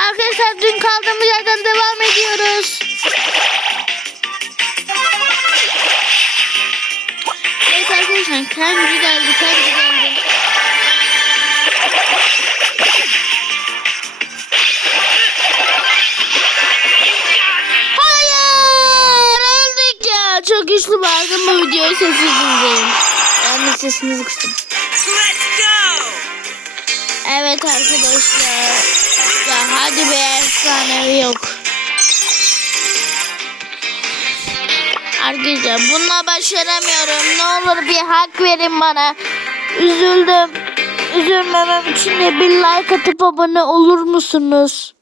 Arkadaşlar dün kaldığımız yerden devam ediyoruz. Evet arkadaşlar kendi geldi kendi geldi. Hayır öldük ya. Çok güçlü vardım bu videoyu sessiz izleyin. Yani sesinizi kıstım. Let's go! Evet arkadaşlar. Ya hadi be efsanevi yok. Arkadaşlar bununla başaramıyorum. Ne olur bir hak verin bana. Üzüldüm. Üzülmemem için de bir like atıp abone olur musunuz?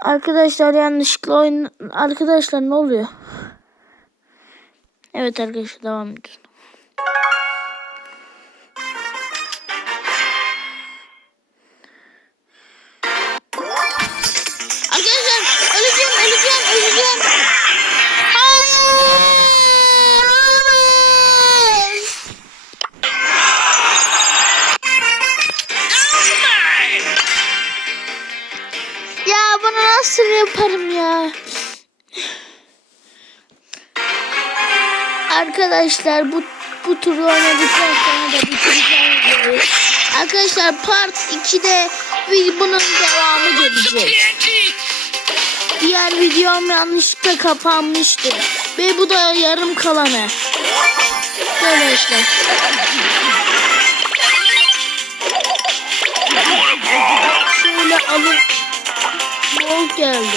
Arkadaşlar yanlışlıkla oyun... Arkadaşlar ne oluyor? Evet arkadaşlar devam ediyoruz. Arkadaşlar öleceğim öleceğim öleceğim. Hayır. Ya bunu nasıl yaparım ya? Arkadaşlar bu bu turu oynadıktan sonra da bitireceğim. Arkadaşlar part 2'de vi- bunun devamı gelecek. Diğer videom yanlışlıkla kapanmıştı. Ve bu da yarım kalanı. Arkadaşlar. Şöyle alıp bol geldi.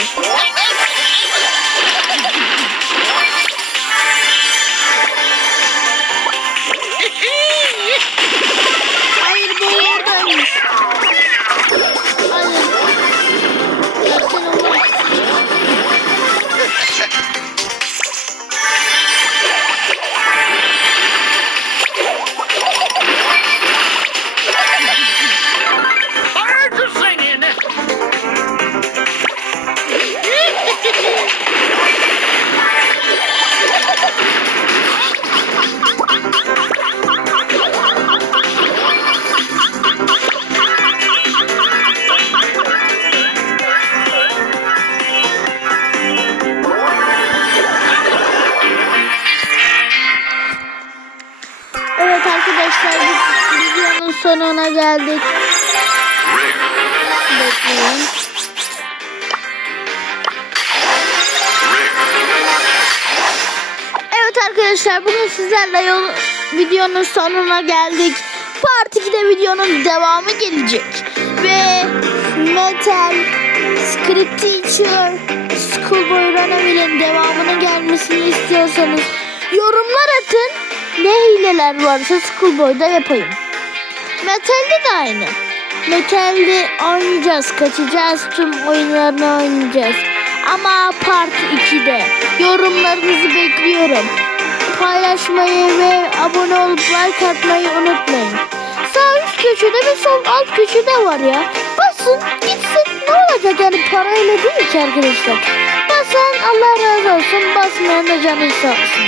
Arkadaşlar bu videonun sonuna geldik. Bekleyin. Evet arkadaşlar bugün sizlerle yol, videonun sonuna geldik. Part 2'de videonun devamı gelecek. Ve Metal, Script Teacher, Schoolboy Runavil'in devamının gelmesini istiyorsanız yorumlar atın. Ne hileler varsa Schoolboy'da yapayım. Metal'de de aynı. Metal'de oynayacağız, kaçacağız, tüm oyunlarını oynayacağız. Ama part 2'de yorumlarınızı bekliyorum. Paylaşmayı ve abone olup like atmayı unutmayın. Sağ üst köşede ve sol alt köşede var ya. Basın gitsin ne olacak yani parayla değil ki arkadaşlar. Basan Allah razı olsun basmayan da canı sağ olsun.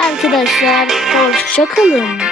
Arkadaşlar hoşçakalın.